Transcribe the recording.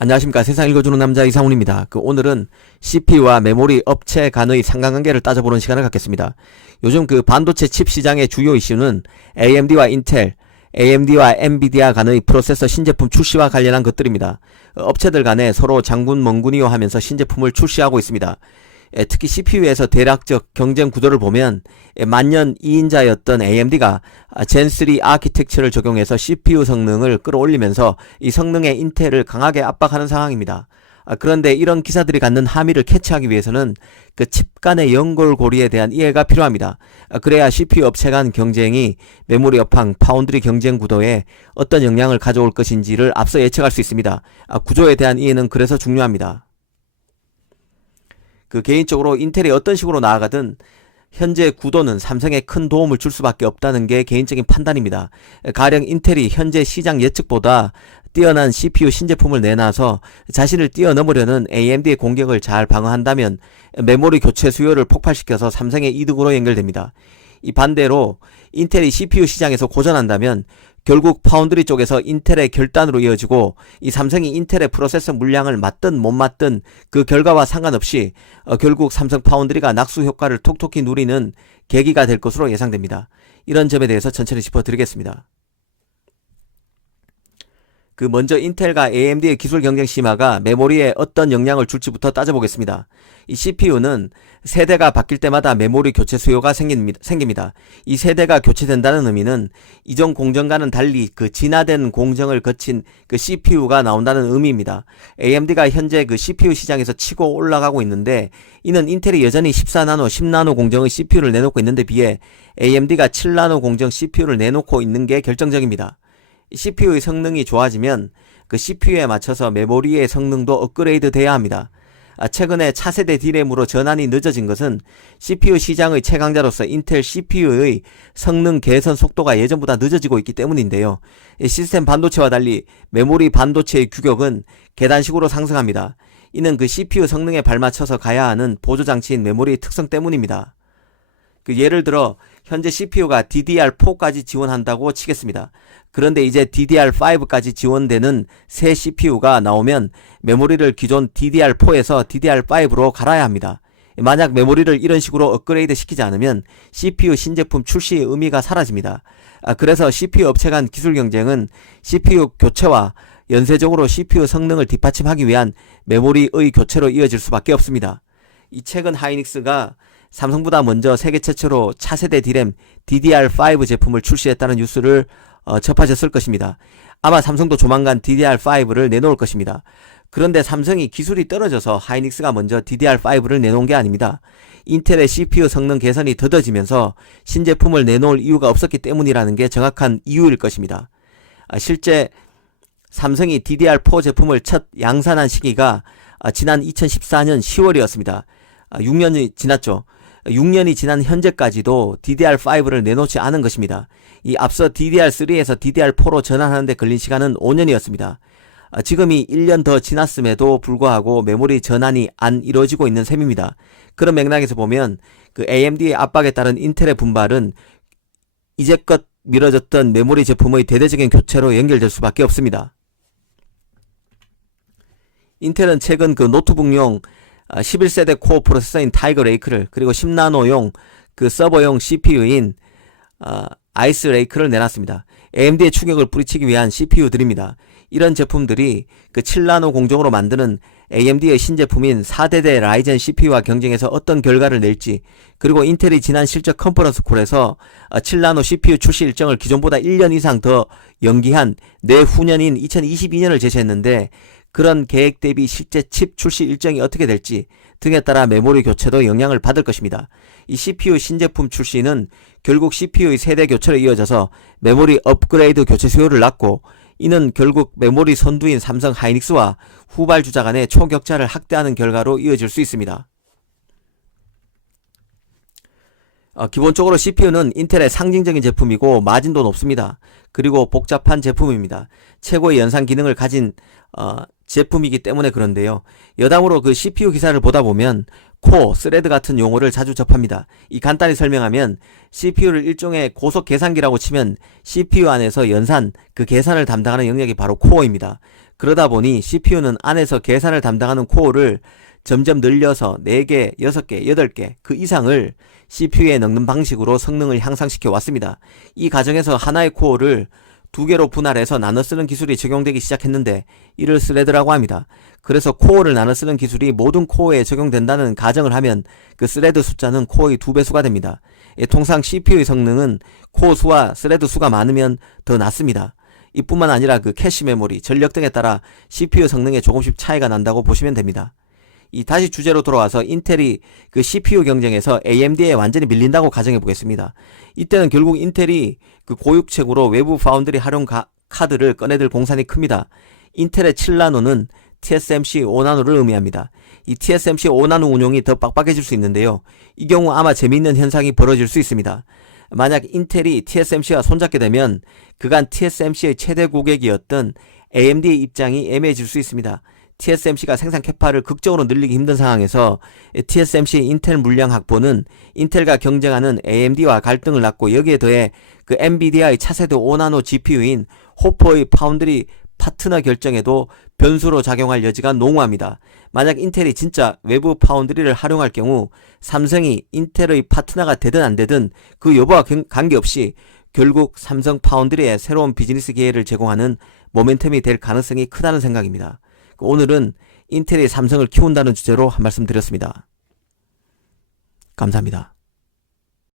안녕하십니까. 세상 읽어주는 남자 이상훈입니다. 오늘은 CPU와 메모리 업체 간의 상관관계를 따져보는 시간을 갖겠습니다. 요즘 반도체 칩 시장의 주요 이슈는 AMD와 인텔, AMD와 엔비디아 간의 프로세서 신제품 출시와 관련한 것들입니다. 업체들 간에 서로 장군 멍군이요 하면서 신제품을 출시하고 있습니다. 특히 CPU에서 대략적 경쟁 구도를 보면 만년 2인자였던 AMD가 젠3 아키텍처를 적용해서 CPU 성능을 끌어올리면서 이 성능의 인텔을 강하게 압박하는 상황입니다. 그런데 이런 기사들이 갖는 함의를 캐치하기 위해서는 그 칩 간의 연골고리에 대한 이해가 필요합니다. 그래야 CPU 업체 간 경쟁이 메모리 업황, 파운드리 경쟁 구도에 어떤 영향을 가져올 것인지를 앞서 예측할 수 있습니다. 구조에 대한 이해는 그래서 중요합니다. 개인적으로 인텔이 어떤 식으로 나아가든 현재 구도는 삼성에 큰 도움을 줄 수밖에 없다는 게 개인적인 판단입니다. 가령 인텔이 현재 시장 예측보다 뛰어난 CPU 신제품을 내놔서 자신을 뛰어넘으려는 AMD의 공격을 잘 방어한다면 메모리 교체 수요를 폭발시켜서 삼성의 이득으로 연결됩니다. 이 반대로 인텔이 CPU 시장에서 고전한다면 결국 파운드리 쪽에서 인텔의 결단으로 이어지고 이 삼성이 인텔의 프로세서 물량을 맞든 못 맞든 그 결과와 상관없이 결국 삼성 파운드리가 낙수 효과를 톡톡히 누리는 계기가 될 것으로 예상됩니다. 이런 점에 대해서 천천히 짚어드리겠습니다. 먼저 인텔과 AMD의 기술 경쟁 심화가 메모리에 어떤 영향을 줄지부터 따져보겠습니다. 이 CPU는 세대가 바뀔 때마다 메모리 교체 수요가 생깁니다. 이 세대가 교체된다는 의미는 이전 공정과는 달리 진화된 공정을 거친 CPU가 나온다는 의미입니다. AMD가 현재 CPU 시장에서 치고 올라가고 있는데 이는 인텔이 여전히 14나노, 10나노 공정의 CPU를 내놓고 있는데 비해 AMD가 7나노 공정 CPU를 내놓고 있는 게 결정적입니다. CPU의 성능이 좋아지면 CPU에 맞춰서 메모리의 성능도 업그레이드 돼야 합니다. 최근에 차세대 D램으로 전환이 늦어진 것은 CPU 시장의 최강자로서 인텔 CPU의 성능 개선 속도가 예전보다 늦어지고 있기 때문인데요. 시스템 반도체와 달리 메모리 반도체의 규격은 계단식으로 상승합니다. 이는 CPU 성능에 발맞춰서 가야 하는 보조장치인 메모리의 특성 때문입니다. 예를 들어 현재 CPU가 DDR4까지 지원한다고 치겠습니다. 그런데 이제 DDR5까지 지원되는 새 CPU가 나오면 메모리를 기존 DDR4에서 DDR5로 갈아야 합니다. 만약 메모리를 이런 식으로 업그레이드 시키지 않으면 CPU 신제품 출시의 의미가 사라집니다. 그래서 CPU 업체 간 기술 경쟁은 CPU 교체와 연쇄적으로 CPU 성능을 뒷받침하기 위한 메모리의 교체로 이어질 수밖에 없습니다. 이 최근 하이닉스가 삼성보다 먼저 세계 최초로 차세대 D램 DDR5 제품을 출시했다는 뉴스를 접하셨을 것입니다. 아마 삼성도 조만간 DDR5를 내놓을 것입니다. 그런데 삼성이 기술이 떨어져서 하이닉스가 먼저 DDR5를 내놓은 게 아닙니다. 인텔의 CPU 성능 개선이 더뎌지면서 신제품을 내놓을 이유가 없었기 때문이라는 게 정확한 이유일 것입니다. 실제 삼성이 DDR4 제품을 첫 양산한 시기가 지난 2014년 10월이었습니다. 6년이 지났죠. 6년이 지난 현재까지도 DDR5를 내놓지 않은 것입니다. 이 앞서 DDR3에서 DDR4로 전환하는데 걸린 시간은 5년이었습니다. 지금이 1년 더 지났음에도 불구하고 메모리 전환이 안 이루어지고 있는 셈입니다. 그런 맥락에서 보면 AMD의 압박에 따른 인텔의 분발은 이제껏 미뤄졌던 메모리 제품의 대대적인 교체로 연결될 수밖에 없습니다. 인텔은 최근 노트북용 11세대 코어 프로세서인 타이거 레이크를 그리고 10나노용 서버용 CPU인 아이스 레이크를 내놨습니다. AMD의 추격을 뿌리치기 위한 CPU들입니다. 이런 제품들이 7나노 공정으로 만드는 AMD의 신제품인 4대대 라이젠 CPU와 경쟁해서 어떤 결과를 낼지, 그리고 인텔이 지난 실적 컨퍼런스 콜에서 7나노 CPU 출시 일정을 기존보다 1년 이상 더 연기한 내후년인 2022년을 제시했는데 그런 계획 대비 실제 칩 출시 일정이 어떻게 될지 등에 따라 메모리 교체도 영향을 받을 것입니다. 이 CPU 신제품 출시는 결국 CPU의 세대 교체로 이어져서 메모리 업그레이드 교체 수요를 낳고, 이는 결국 메모리 선두인 삼성 하이닉스와 후발주자 간의 초격차를 확대하는 결과로 이어질 수 있습니다. 기본적으로 CPU는 인텔의 상징적인 제품이고 마진도 높습니다. 그리고 복잡한 제품입니다. 최고의 연산 기능을 가진 제품이기 때문에 그런데요. 여담으로 CPU 기사를 보다 보면 코어, 스레드 같은 용어를 자주 접합니다. 이 간단히 설명하면 CPU를 일종의 고속 계산기라고 치면 CPU 안에서 연산, 계산을 담당하는 영역이 바로 코어입니다. 그러다 보니 CPU는 안에서 계산을 담당하는 코어를 점점 늘려서 4개, 6개, 8개 그 이상을 CPU에 넣는 방식으로 성능을 향상시켜 왔습니다. 이 과정에서 하나의 코어를 2개로 분할해서 나눠 쓰는 기술이 적용되기 시작했는데 이를 스레드라고 합니다. 그래서 코어를 나눠 쓰는 기술이 모든 코어에 적용된다는 가정을 하면 그 스레드 숫자는 코어의 2배수가 됩니다. 통상 CPU의 성능은 코어 수와 스레드 수가 많으면 더 낮습니다. 이뿐만 아니라 그 캐시 메모리, 전력 등에 따라 CPU 성능에 조금씩 차이가 난다고 보시면 됩니다. 다시 주제로 돌아와서 인텔이 그 CPU 경쟁에서 AMD에 완전히 밀린다고 가정해 보겠습니다. 이때는 결국 인텔이 그 고육책으로 외부 파운드리 활용 카드를 꺼내들 공산이 큽니다. 인텔의 7나노는 TSMC 5나노를 의미합니다. 이 TSMC 5나노 운용이 더 빡빡해질 수 있는데요. 이 경우 아마 재미있는 현상이 벌어질 수 있습니다. 만약 인텔이 TSMC와 손잡게 되면 그간 TSMC의 최대 고객이었던 AMD의 입장이 애매해질 수 있습니다. TSMC가 생산 캐파를 극적으로 늘리기 힘든 상황에서 TSMC 인텔 물량 확보는 인텔과 경쟁하는 AMD와 갈등을 낳고 여기에 더해 그 엔비디아의 차세대 5나노 GPU인 호퍼의 파운드리 파트너 결정에도 변수로 작용할 여지가 농후합니다. 만약 인텔이 진짜 외부 파운드리를 활용할 경우 삼성이 인텔의 파트너가 되든 안 되든 그 여부와 관계없이 결국 삼성 파운드리에 새로운 비즈니스 기회를 제공하는 모멘텀이 될 가능성이 크다는 생각입니다. 오늘은 인텔이 삼성을 키운다는 주제로 한 말씀 드렸습니다. 감사합니다.